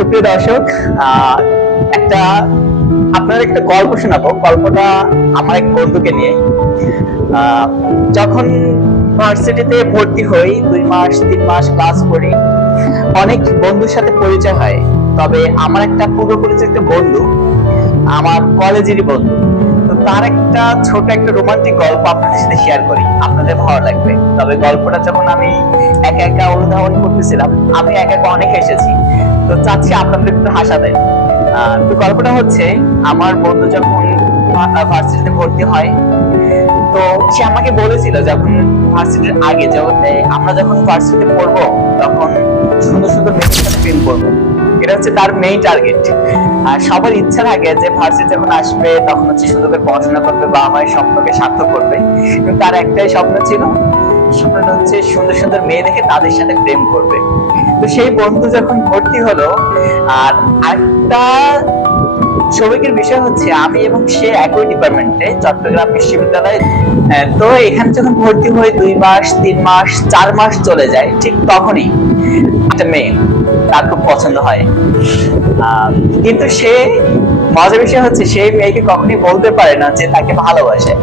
সুপ্রিয় দর্শক, একটা আপনার একটা গল্প শোনাবো। গল্পটা আমার এক বন্ধুকে নিয়ে। যখন ভার্সিটিতে ভর্তি হই, 2 মাস 3 মাস ক্লাস করি, অনেক বন্ধুর সাথে পরিচয় হয়। তবে আমার একটা পূর্ব পরিচিত বন্ধু, আমার কলেজেরই বন্ধু, তো তার একটা ছোট একটা রোমান্টিক গল্প আপনাদের সাথে শেয়ার করি, আপনাদের ভালো লাগবে। তবে গল্পটা যখন আমি একা একা অনুধাবন করতেছিলাম, আমি একা একা অনেক হেসেছি। তো চাচ্ছি আপনাদের একটু হাসা দেয়। তো গল্পটা হচ্ছে, আমার বন্ধু যখন ভার্সিটিতে ভর্তি হয়, তো সে আমাকে বলেছিল যখন ভার্সিটির আগে আমরা যখন ভার্সিটিতে পড়বো, তখন সুন্দর সুন্দর মেয়েদের সাথে প্রেম করবো। এটা হচ্ছে তার মেইন টার্গেট। আর সবার ইচ্ছা থাকে যে ভার্সিটি যখন আসবে তখন হচ্ছে সুন্দর করে পড়াশোনা করবে বা আমার স্বপ্নকে সার্থক করবে। কিন্তু তার একটাই স্বপ্ন ছিল, স্বপ্নটা হচ্ছে সুন্দর সুন্দর মেয়ে দেখে তাদের সাথে প্রেম করবে। তো সেই বন্ধু যখন ভর্তি হলো, আর একটা সৌভাগ্যের বিষয় হচ্ছে আমি এবং সে একই ডিপার্টমেন্টে, চট্টগ্রাম বিশ্ববিদ্যালয়ে। তো এখানে যখন ভর্তি হয়ে 2 মাস 3 মাস 4 মাস চলে যায়, ঠিক তখনই একটা মেয়ে তার খুব পছন্দ হয়। কিন্তু সে, মজার বিষয় হচ্ছে, সেই মেয়েকে কখনোই বলতে পারে না যে তাকে ভালোবাসে।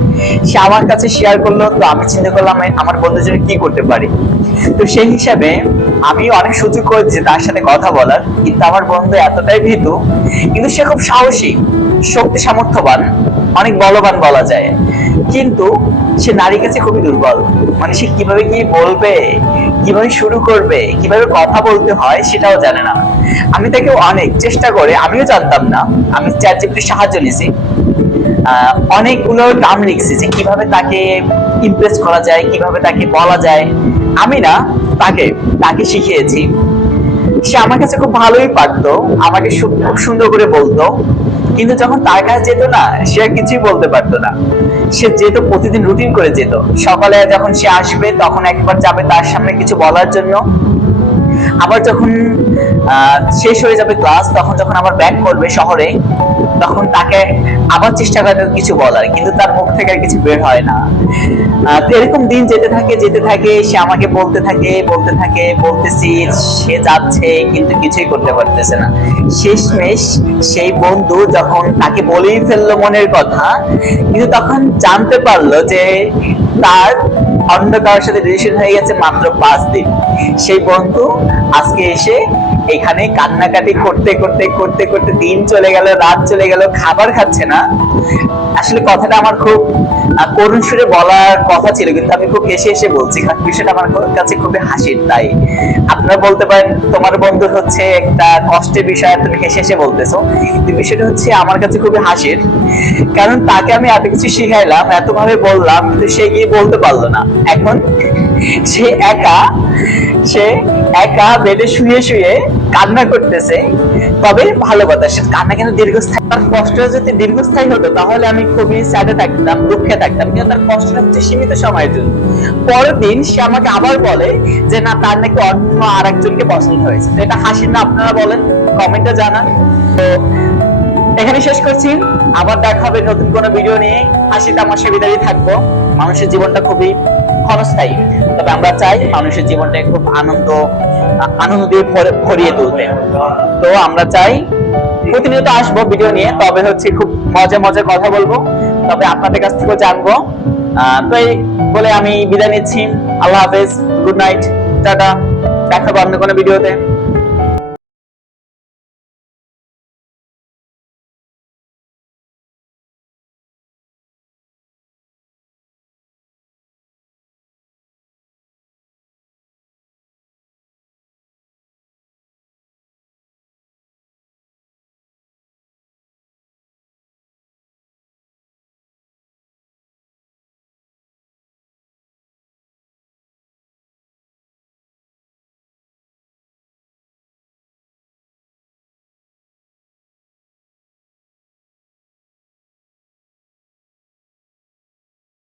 সে আমার কাছে শেয়ার করলো, তো আমি চিন্তা করলাম আমার বন্ধুর জন্য কি করতে পারি। তো সেই হিসাবে আমি অনেক সুযোগ করেছি তার সাথে কথা বলার, কিন্তু আমার বন্ধু এতটাই ভীতু। কিন্তু সে খুব সাহসী, শক্তি সামর্থ্যবান, অনেক বলবান বলা যায়। কিন্তু সে নারীর কাছে খুবই দুর্বল। মানে সে কিভাবে কি বলবে, কিভাবে শুরু করবে, কিভাবে কথা বলতে হয় সেটাও জানে না। আমি তাকে অনেক চেষ্টা করে, আমিও জানতাম না, আমি চ্যাটজিপিটির সাহায্য নিয়েছি। অনেকগুলো টার্ম লিখছি যে কিভাবে তাকে ইমপ্রেস করা যায়, কিভাবে তাকে বলা যায়। আমি না, তাকে তাকে শিখিয়েছি। সে আমার কাছে খুব ভালোই পারতো, আমাকে খুব সুন্দর করে বলতো। কিন্তু যখন তার কাছে যেত না, সে আর কিছুই বলতে পারতো না। সে যেত, প্রতিদিন রুটিন করে যেত। সকালে যখন সে আসবে তখন একবার যাবে তার সামনে কিছু বলার জন্য। আবার যখন শেষ হয়ে যাবে ক্লাস, তখন যখন আবার ব্যাক করবে শহরে, তখন তাকে আবার চেষ্টা করে কিছু বলার, কিন্তু তার মুখ থেকে আর কিছু বের হয় না। এরকম দিন যেতে থাকে, সে আমাকে বলতেছি, সে যাচ্ছে কিন্তু কিছুই করতে পারতেছে না। শেষমেশ সেই বন্ধু যখন তাকে বলেই ফেললো মনের কথা, কিন্তু তখন জানতে পারলো যে তার অন্য কারোর সাথে রিলেশন হয়ে গেছে মাত্র 5 দিন। সেই বন্ধু আজকে এসে এখানে কান্নাকাটি করতে দিন চলে গেল, রাত চলে গেল, খাবার খাচ্ছে না। আসলে কথাটা আমার খুব করুণ সুরে বলার কথা ছিল, কিন্তু আমি খুব হেসে বলছি, কারণ বিষয়টা আমার কাছে খুবই হাসির। তাই আপনারা বলতে পারেন তোমার বন্ধু হচ্ছে একটা কষ্টের বিষয়, তুমি হেসে বলতেছো, কিন্তু বিষয়টা হচ্ছে আমার কাছে খুবই হাসির। কারণ তাকে আমি এত কিছু শিখাইলাম, এত ভাবে বললাম, কিন্তু সে গিয়ে বলতে পারলো না। এখন সে একা বেডে শুয়ে কান্না করতেছে। তবে ভালো কথা, সে কান্না কিন্তু দীর্ঘস্থায়ী। তার কষ্ট যদি দীর্ঘস্থায়ী হতো তাহলে আমি খুবই স্যাডে থাকতাম, দুঃখে থাকতাম, কিন্তু তার কষ্টটা হচ্ছে সীমিত সময়ের জন্য। পরের দিন সে আমাকে আবার বলে যে না, তার নাকি অন্য আরেকজনকে পছন্দ হয়েছে। তো এটা হাসির না, আপনারা বলেন, কমেন্টে জানান। তো এখানে শেষ করছি, আবার দেখা হবে নতুন কোনো ভিডিও নিয়ে। হাসি তামাশা বিদায়ী থাকবো। মানুষের জীবনটা খুবই ক্ষণস্থায়ী, তবে আমরা চাই মানুষের জীবনটা খুব আনন্দ দিয়ে ভরিয়ে তুলতে। তো আমরা চাই প্রতিনিয়ত আসবো ভিডিও নিয়ে, তবে হচ্ছে খুব মজার কথা বলবো, তবে আপনাদের কাছ থেকেও জানবো। তো এই বলে আমি বিদায় নিচ্ছি। আল্লাহ হাফেজ, গুড নাইট, টাটা, দেখা হবে অন্য কোনো ভিডিওতে।